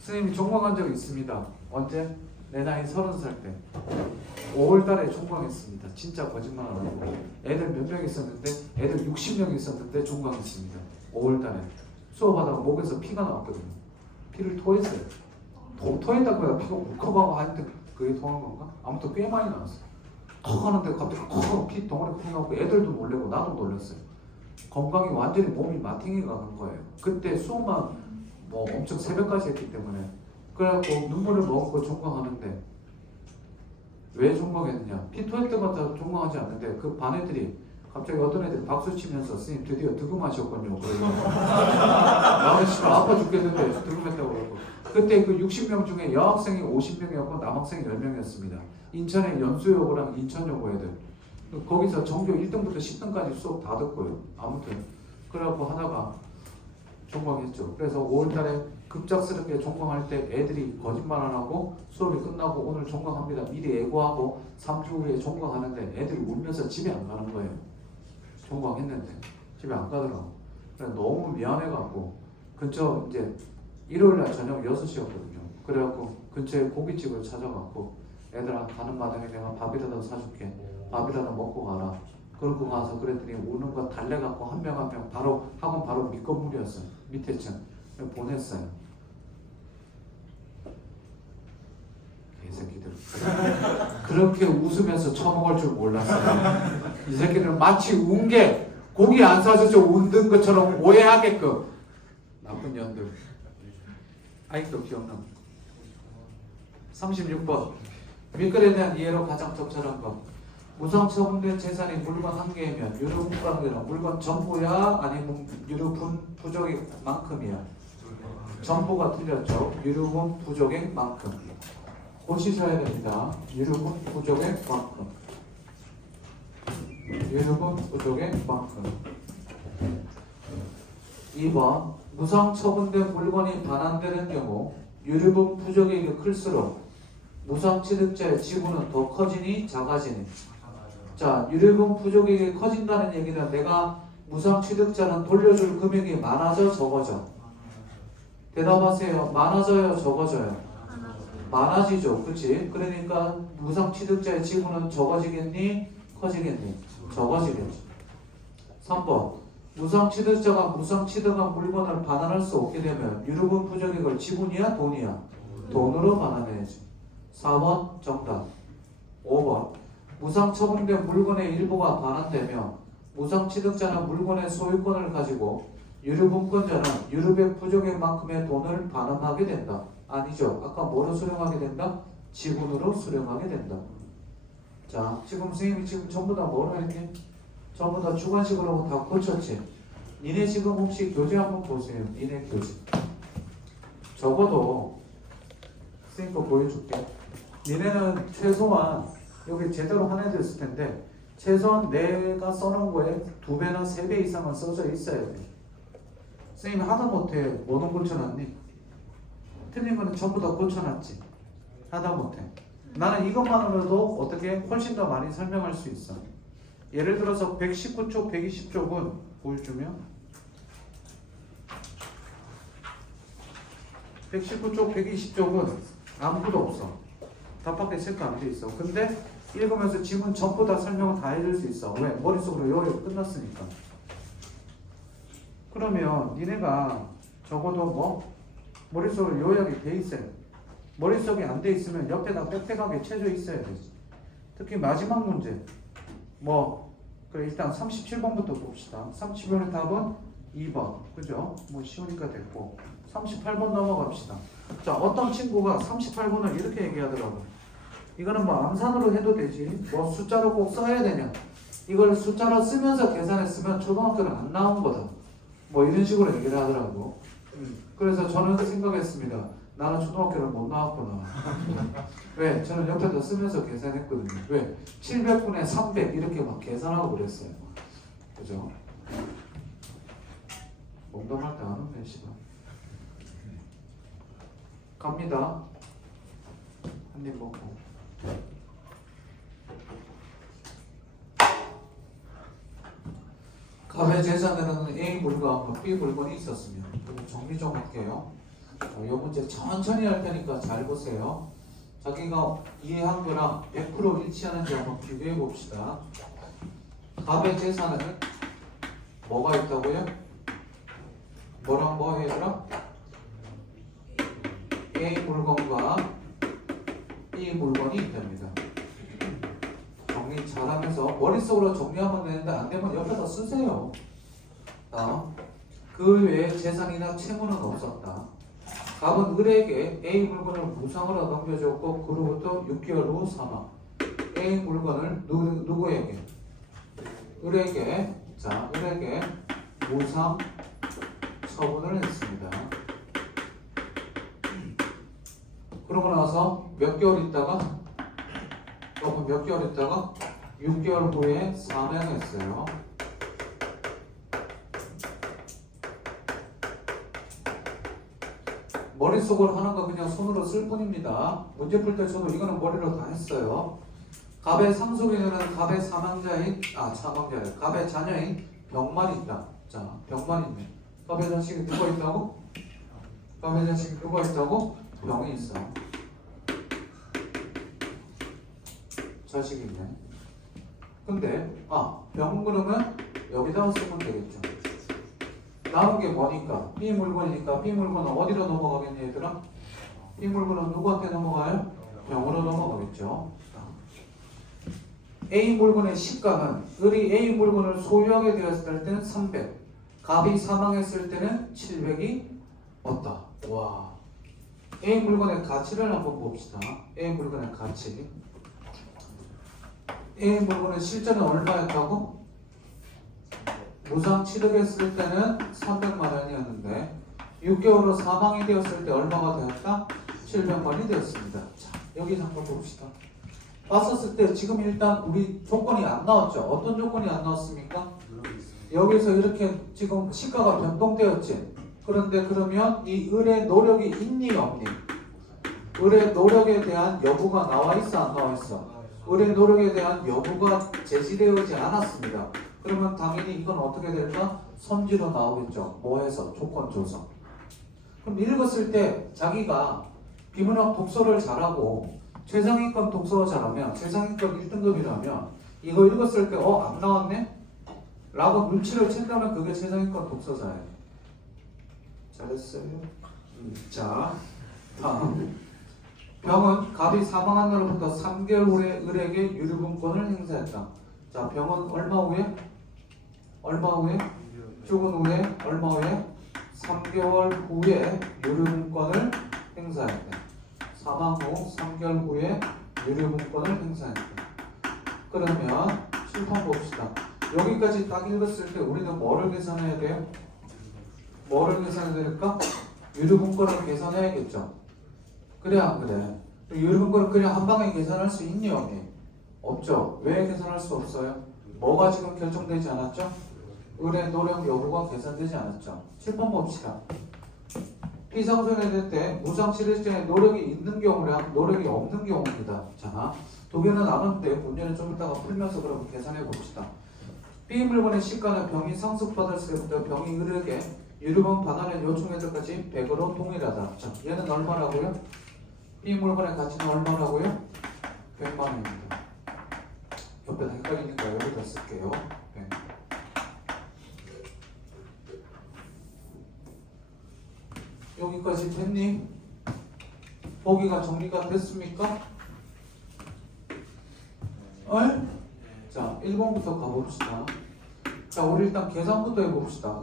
스님이 종강한 적이 있습니다. 언제? 내 나이 30살 때 5월달에 종강했습니다. 진짜 거짓말 안 하고 애들 몇 명 있었는데 애들 60명 있었는데 종강했습니다. 5월달에 수업하다가 목에서 피가 나왔거든요. 피를 토했어요. 토했다고 해야 피가 울컥하고 하는데 그게 통한 건가? 아무튼 꽤 많이 나왔어요. 턱 하는데 갑자기 피 덩어리 푹 나고 애들도 놀래고 나도 놀랐어요. 건강이 완전히 몸이 마팅이 가는 거예요. 그때 수업만 뭐 엄청 새벽까지 했기 때문에 그래갖고 눈물을 먹고 종강하는데 왜 종강했느냐? 피 토할 때마다 종강하지 않는데 그 반 애들이 갑자기 어떤 애들이 박수 치면서 스님 드디어 득음하셨군요. 그러고 나는 씨발 아파 죽겠는데 득음했다고 그러고 그때 그 60명 중에 여학생이 50명이었고 남학생이 10명이었습니다. 인천의 연수여고랑 인천여고 애들. 거기서 전교 1등부터 10등까지 수업 다 듣고요. 아무튼 그래갖고 하다가 종강했죠. 그래서 5월달에 급작스럽게 종강할 때 애들이 거짓말 안 하고 수업이 끝나고 오늘 종강합니다. 미리 예고하고 3주 후에 종강하는데 애들이 울면서 집에 안 가는 거예요. 종강했는데 집에 안 가더라고. 그래서 너무 미안해갖고 근처 이제 일요일날 저녁 6시였거든요. 그래갖고 근처에 고깃집을 찾아갖고 애들아 가는 마당에 내가 밥이라도 사줄게. 밥이라도 먹고 가라. 그러고 가서 그랬더니 우는 거 달래갖고 한 명 한 명 바로 학원 바로 밑건물이었어요. 밑에 층 보냈어요. 개새끼들 그렇게 웃으면서 처먹을 줄 몰랐어요. 이 새끼들은 마치 운 게 고기 안 사줘서 웃는 것처럼 오해하게끔 나쁜 년들. 아직도 기억나. 36번 밀거래에 대한 이해로 가장 적절한 것. 무상처분된 재산이 물건 한 개이면 유류분과는 물건 전부야 아니면 유류분 부족의 만큼이야. 전부가 틀렸죠. 유류분 부족의 만큼. 보시셔야 됩니다. 유류분 부족의 만큼. 유류분 부족의 만큼. 2번 무상처분된 물건이 반환되는 경우 유류분 부족액이 클수록 무상취득자의 지분은 더 커지니 작아지니. 자, 유류분 부족액이 커진다는 얘기는 내가 무상취득자는 돌려줄 금액이 많아져 적어져? 대답하세요. 많아져요 적어져요? 많아지죠. 그치? 그러니까 무상취득자의 지분은 적어지겠니? 커지겠니? 적어지겠지. 3번 무상취득자가 무상취득한 물건을 반환할 수 없게 되면 유류분 부족액을 지분이야 돈이야? 돈으로 반환해야지. 4번 정답. 5번 무상처분된 물건의 일부가 반환되며 무상취득자는 물건의 소유권을 가지고 유류분권자는 유류백 부족액만큼의 돈을 반환하게 된다. 아니죠. 아까 뭐로 수령하게 된다? 지분으로 수령하게 된다. 자, 지금 선생님이 지금 전부 다 뭐로 했니? 전부 다 주관식으로 다 고쳤지? 니네 지금 혹시 교재 한번 보세요. 니네 교재. 적어도 선생님 거 보여줄게. 니네는 최소한 여기 제대로 한 애들 있을 텐데 최소한 내가 써놓은 거에 2배나 3배 이상은 써져 있어야 돼. 선생님이 하다못해 뭐는 고쳐놨니? 틀린 거는 전부 다 고쳐놨지. 하다못해 나는 이것만으로도 어떻게 훨씬 더 많이 설명할 수 있어. 예를 들어서 119쪽 120쪽은 보여주면 119쪽 120쪽은 아무것도 없어. 답밖에 체크 안 돼 있어. 근데 읽으면서 지문 전부 다 설명을 다 해줄 수 있어. 왜? 머릿속으로 요약이 끝났으니까. 그러면 니네가 적어도 뭐 머릿속으로 요약이 돼 있어요. 머릿속에 안 돼 있으면 옆에다 빽빽하게 쳐져 있어야 되지. 특히 마지막 문제 그래 일단 37번부터 봅시다. 37번의 답은 2번. 그죠? 뭐 쉬우니까 됐고 38번 넘어갑시다. 자, 어떤 친구가 38번을 이렇게 얘기하더라고. 이거는 뭐 암산으로 해도 되지. 뭐 숫자로 꼭 써야 되냐. 이걸 숫자로 쓰면서 계산했으면 초등학교는 안 나온 거다. 뭐 이런 식으로 얘기를 하더라고. 그래서 저는 생각했습니다. 나는 초등학교를 못 나왔구나. 왜? 저는 옆에다 쓰면서 계산했거든요. 왜? 700분의 300 이렇게 막 계산하고 그랬어요. 그죠? 농담할 때 안 웃네 시간. 갑니다. 한 입 먹고. 갑의 재산에는 A 물건, B 물건이 있었으면 정리 좀 할게요. 이 문제 천천히 할 테니까 잘 보세요. 자기가 이해한 거랑 100% 일치하는지 한번 비교해 봅시다. 갑의 재산에는 뭐가 있다고요? 뭐랑 뭐 해더라? A 물건과 B 물건이 있답니다. 정리 잘하면서 머릿속으로 정리하면 되는데 안 되면 옆에다 쓰세요. 그 외에 재산이나 채무는 없었다. 갑은 을에게 A 물건을 무상으로 넘겨줬고 그로부터 6개월 후 사망. A 물건을 누구에게? 을에게 무상 처분을 했습니다. 그러고 나서 몇 개월 있다가 몇 개월 있다가 6개월 후에 산행했어요. 머릿속으로 하는 거 그냥 손으로 쓸 뿐입니다. 문제 풀 때 저도 이거는 머리로 다 했어요. 갑의 상속이 되는 갑의 갑의 자녀인 병만이 있다. 자, 병만이 있네. 갑의 자식이 누가 있다고? 갑의 자식이 누가 있다고? 병이 있어. 자식이 있네. 근데 병 그러면 여기다가 쓰면 되겠죠. 남은 게 뭐니까? B 물건이니까 B 물건은 어디로 넘어가겠니 얘들아? B 물건은 누구한테 넘어가요? 병으로 넘어가겠죠. A 물건의 시가는 을이 A 물건을 소유하게 되었을 때는 300, 갑이 사망했을 때는 700이 없다. 와, A 물건의 가치를 한번 봅시다. A 물건의 가치. A 물건의 실제는 얼마였다고? 무상 취득했을 때는 300만 원이었는데 6개월로 사망이 되었을 때 얼마가 되었다? 700만 원이 되었습니다. 자, 여기 한번 봅시다. 봤었을 때 지금 일단 우리 조건이 안 나왔죠? 어떤 조건이 안 나왔습니까? 여기서 이렇게 지금 시가가 변동되었지? 그런데 그러면 이 을의 노력이 있니 없니? 을의 노력에 대한 여부가 나와 있어 안 나와 있어? 을의 노력에 대한 여부가 제시되지 않았습니다. 그러면 당연히 이건 어떻게 될까? 선지로 나오겠죠. 뭐해서? 조건 조성. 그럼 읽었을 때 자기가 비문학 독서를 잘하고 최상위권 독서 잘하면 최상위권 1등급이라면 이거 읽었을 때 안 나왔네? 라고 눈치를 챈다면 그게 최상위권 독서자예요. 잘했어요. 자, 다음. 병은 갑이 사망한 날로부터 3개월 후에 을에게 유류분권을 행사했다. 자, 병은 얼마 후에? 죽은 후에 얼마 후에? 3개월 후에 유류분권을 행사했다. 사망 후 3개월 후에 유류분권을 행사했다. 그러면 실판 봅시다. 여기까지 딱 읽었을 때 우리는 뭐를 계산해야 돼요? 뭐를 계산해야 될까? 유류분권을 계산해야겠죠. 그래 안 그래? 유류분권을 그냥 한 방에 계산할 수 있니 없니? 없죠. 왜 계산할 수 없어요? 뭐가 지금 결정되지 않았죠? 을의 노력 여부가 계산되지 않았죠. 7번 봅시다. 피상손해될 때 무상치료제에 노력이 있는 경우랑 노력이 없는 경우입니다. 자, 두 개는 나눴는데 문제는 좀 이따가 풀면서 그럼 계산해 봅시다. B 물건의 시가는 병이 상속받았을 때부터 병이 을에게 유류분 반환을 요청할 때까지 100으로 동일하다. 자, 얘는 얼마라고요? B 물건의 가치는 얼마라고요? 100만 원입니다. 옆에다 헷갈리니까 여기다 쓸게요. 100. 여기까지 됐니? 보기가 정리가 됐습니까? 자, 1번부터 가봅시다. 자, 우리 일단 계산부터 해봅시다.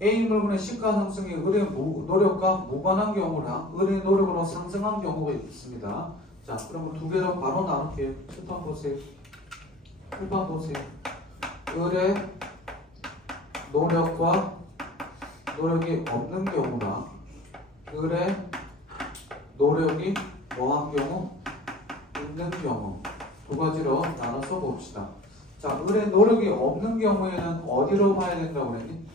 A 물건의 시가 상승이 을의 노력과 무관한 경우랑 을의 노력으로 상승한 경우가 있습니다. 자, 그러면 두 개로 바로 나눌게요. 7번 보세요. 1번 보세요. 을의 노력과 노력이 없는 경우랑 을의 노력이 뭐한 경우? 있는 경우. 두 가지로 나눠서 봅시다. 자, 을의 노력이 없는 경우에는 어디로 봐야 된다고 그랬니?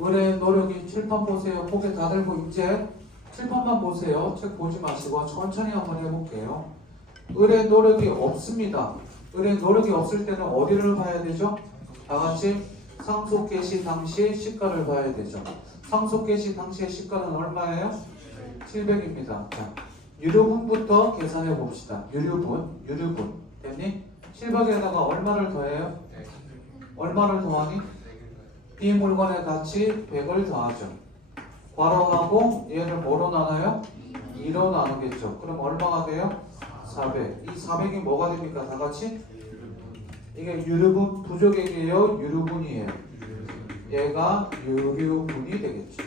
을의 노력이 칠판 보세요. 고개 다 들고 이제 칠판만 보세요. 책 보지 마시고 천천히 한번 해볼게요. 을의 노력이 없습니다. 을의 노력이 없을 때는 어디를 봐야 되죠? 다 같이 상속 개시 당시의 시가를 봐야 되죠. 상속 개시 당시의 시가는 얼마예요? 700입니다. 자, 유류분부터 계산해 봅시다. 유류분 됐니? 700에다가 얼마를 더해요? 얼마를 더하니? B 물건의 가치 100을 더하죠. 괄호하고 얘를 뭐로 나눠요? 2로 나누겠죠. 그럼 얼마가 돼요? 400. 이 400이 뭐가 됩니까? 다 같이? 이게 유류분 부족액이에요? 유류분이에요? 얘가 유류분이 되겠죠.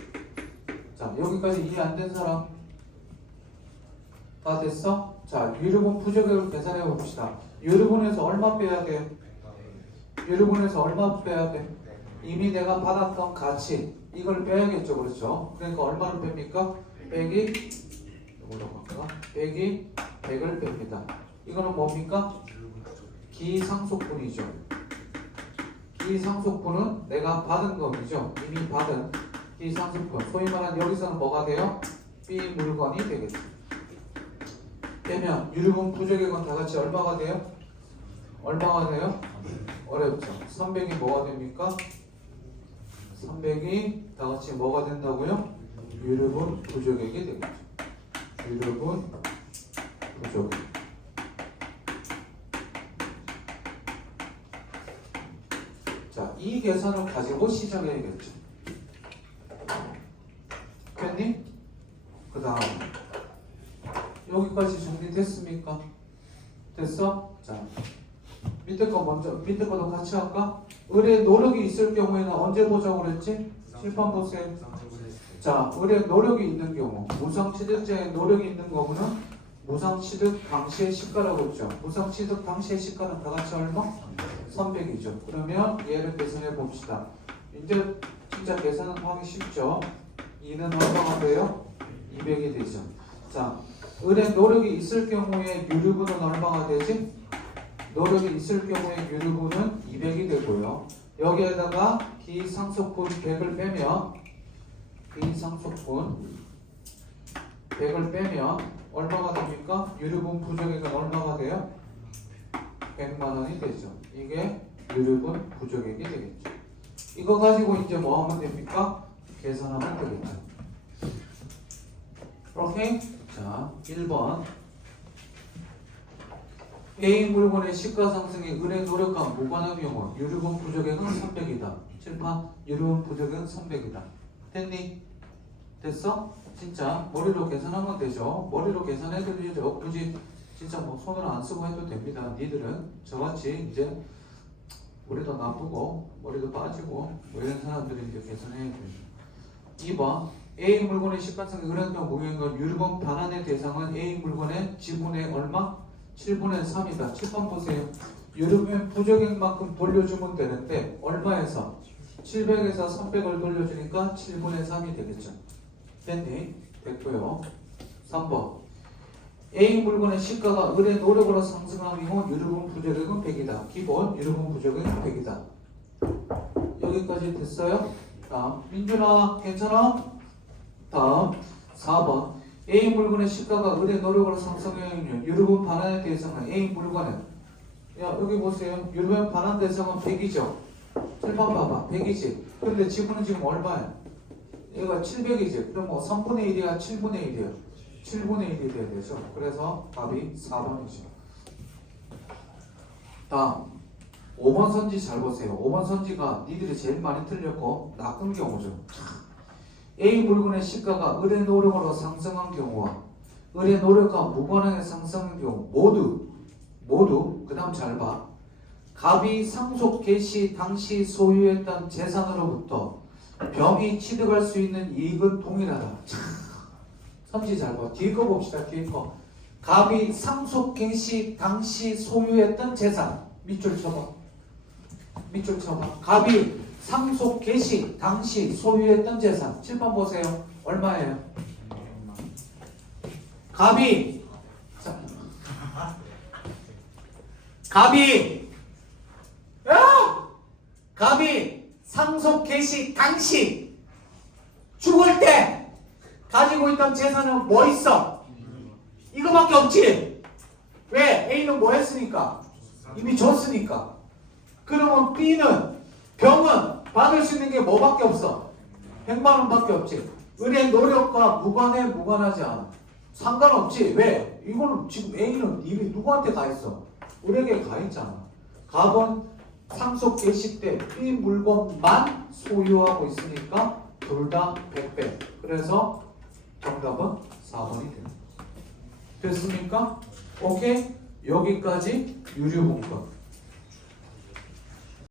자, 여기까지 이해 안 된 사람? 다 됐어? 자, 유류분 부족액을 계산해 봅시다. 유류분에서 얼마 빼야 돼요? 유류분에서 얼마 빼야 돼? 이미 내가 받았던 가치 이걸 빼야겠죠. 그렇죠? 그러니까 얼마를 뺍니까? 빼기 이걸로 갈까? 빼기 100을 뺍니다. 이거는 뭡니까? 기상속분이죠. 기상속분은 내가 받은 것이죠. 이미 받은 기상속분. 소위 말하는 여기서는 뭐가 돼요? B 물건이 되겠죠. 빼면 유류분 부적액은 다 같이 얼마가 돼요? 얼마가 돼요? 어렵죠. 300이 뭐가 됩니까? 300이 다 같이 뭐가 된다고요? 유류분 부적액이 되겠죠. 유류분 부적액. 자, 이 계산을 가지고 시작해야겠죠. 됐니? 그 다음 여기까지 정리됐습니까? 됐어? 자, 밑에 거 먼저, 밑에 거도 같이 할까? 의뢰 노력이 있을 경우에는 언제 보자고 그랬지? 칠판 보세요. 자, 의뢰 노력이 있는 경우, 무상취득자의 노력이 있는 경우는 무상취득 당시의 시가라고 했죠. 무상취득 당시의 시가는 다 같이 얼마? 300이죠. 그러면 얘를 계산해 봅시다. 이제 진짜 계산은 하기 쉽죠. 2는 얼마가 돼요? 200이 되죠. 자, 의뢰 노력이 있을 경우에 유류분은 얼마가 되지? 노력이 있을 경우에 유류분은 200이 되고요. 여기에다가 기상속분 100을 빼면 기상속분 100을 빼면 얼마가 됩니까? 유류분 부적액은 얼마가 돼요? 100만 원이 되죠. 이게 유류분 부적액이 되겠죠. 이거 가지고 이제 뭐 하면 됩니까? 계산하면 되겠죠. 오케이? 자, 1번 A 물건의 시가 상승에 의뢰 노력과 무관한 경우 유류분 부적액은 300이다. 칠판 유류분 부적액은 300이다. 됐니? 됐어? 진짜 머리로 계산하면 되죠. 머리로 계산해도 되죠. 굳이 진짜 뭐 손을 안 쓰고 해도 됩니다. 니들은 저같이 이제 머리도 나쁘고 머리도 빠지고 뭐 이런 사람들이 이제 계산해야 됩니다. 2번 A 물건의 시가상승에 의뢰과 무관한 유류분 반환의 대상은 A 물건의 지분의 얼마? 7분의 3이다. 7번 보세요. 유류분 부적액만큼 돌려주면 되는데 얼마에서? 700에서 300을 돌려주니까 7분의 3이 되겠죠. 됐니? 됐고요. 3번 A 물건의 시가가 의뢰 노력으로 상승한 경우 유류분 부적액은 100이다. 기본 유류분 부적액은 100이다. 여기까지 됐어요? 다음 민준아 괜찮아? 다음 4번 A 물건의 시가가 의뢰 노력으로 상승한 유류분 반환의 대상은 A 물건은 야 여기 보세요. 유류분 반환 대상은 100이죠. 7번 봐봐 100이지. 그런데 지분은 지금 얼마야? 얘가 700이지. 그럼 뭐 3분의 1이야 7분의 1이야 7분의 1이 돼야 되죠. 그래서 답이 4번이죠. 다음 5번 선지 잘 보세요. 5번 선지가 니들이 제일 많이 틀렸고 나쁜 경우죠. A 물건의 시가가 의뢰 노력으로 상승한 경우와 의뢰 노력과 무관하게 상승한 경우 모두 그 다음 잘 봐. 갑이 상속 개시 당시 소유했던 재산으로부터 병이 취득할 수 있는 이익은 동일하다. 선지 잘 봐. 뒤에 거 봅시다. 뒤에 거. 갑이 상속 개시 당시 소유했던 재산. 밑줄 쳐봐. 밑줄 쳐봐. 갑이 상속 개시 당시 소유했던 재산. 7번 보세요. 얼마예요? 갑이 상속 개시 당시 죽을 때 가지고 있던 재산은 뭐 있어? 이거밖에 없지. 왜? A는 뭐 했으니까? 이미 줬으니까. 그러면 B는 병은 받을 수 있는 게 뭐밖에 없어? 100만 원밖에 없지. 의뢰 노력과 무관하지 않아. 상관없지. 왜? 이거는 지금 A는 이미 누구한테 가 있어? 우리에게 가 있잖아. 갑은 상속 개시 때 B 물건만 소유하고 있으니까 둘 다 100배. 그래서 정답은 4번이 됩니다. 됐습니까? 오케이? 여기까지 유료 문건.